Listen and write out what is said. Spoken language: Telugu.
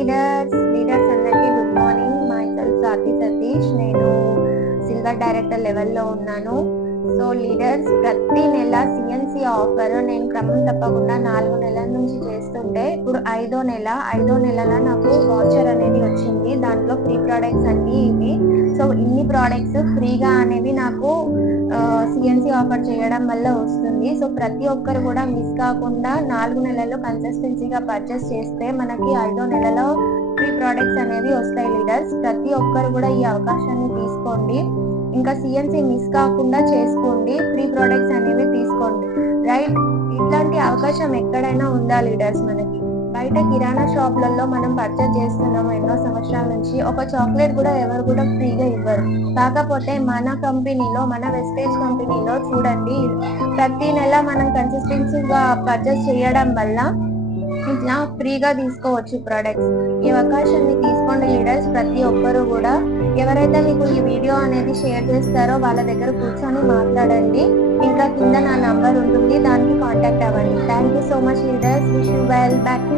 లీడర్స్ అందరికీ good morning. My self Swathi Satish. నేను సిల్వర్ డైరెక్టర్ లెవెల్లో ఉన్నాను. సో లీడర్స్, ప్రతి నెల సిఎన్సి ఆఫర్ నేను క్రమం తప్పకుండా 4 నెలల నుంచి చేస్తుంటే ఇప్పుడు 5వ నెలలో నాకు వాచర్ అనేది వచ్చింది. దాంట్లో ఫ్రీ ప్రోడక్ట్స్ అన్ని ఇవి. సో ఇన్ని ప్రోడక్ట్స్ ఫ్రీగా అనేవి నాకు సిఎన్సి ఆఫర్ చేయడం వల్ల వస్తుంది. సో ప్రతి ఒక్కరు కూడా మిస్ కాకుండా 4 నెలల్లో కన్సిస్టెన్సీగా పర్చేస్ చేస్తే మనకి 5వ నెలలో ఫ్రీ ప్రోడక్ట్స్ అనేవి వస్తాయి. లీడర్స్, ప్రతి ఒక్కరు కూడా ఈ అవకాశాన్ని తీసుకోండి. ఇంకా సిఎన్సి మిస్ కాకుండా చేసుకోండి. ఫ్రీ ప్రోడక్ట్స్ అనేవి తీసుకోండి. రైట్, ఇట్లాంటి అవకాశం ఎక్కడైనా ఉందా లీడర్స్? మనకి బయట కిరాణా షాప్లలో మనం పర్చేజ్ చేస్తున్నాము ఎన్నో సంవత్సరాల నుంచి. ఒక చాక్లెట్ కూడా ఎవరు కూడా ఫ్రీగా ఇవ్వరు. కాకపోతే మన కంపెనీలో, మన వెస్టేజ్ కంపెనీలో చూడండి, ప్రతి నెల మనం కన్సిస్టెన్సీగా పర్చేజ్ చేయడం వల్ల ఇట్లా ఫ్రీగా తీసుకోవచ్చు ప్రొడక్ట్స్. ఈ అవకాశాన్ని తీసుకోండి లీడర్స్, ప్రతి ఒక్కరు కూడా. ఎవరైతే మీకు ఈ వీడియో అనేది షేర్ చేస్తారో వాళ్ళ దగ్గర కూర్చొని మాట్లాడండి. ఇంకా కింద నా నంబర్ ఉంటుంది, దానికి కాంటాక్ట్ అవ్వండి. Thank you so much leaders. Wish you well. Back.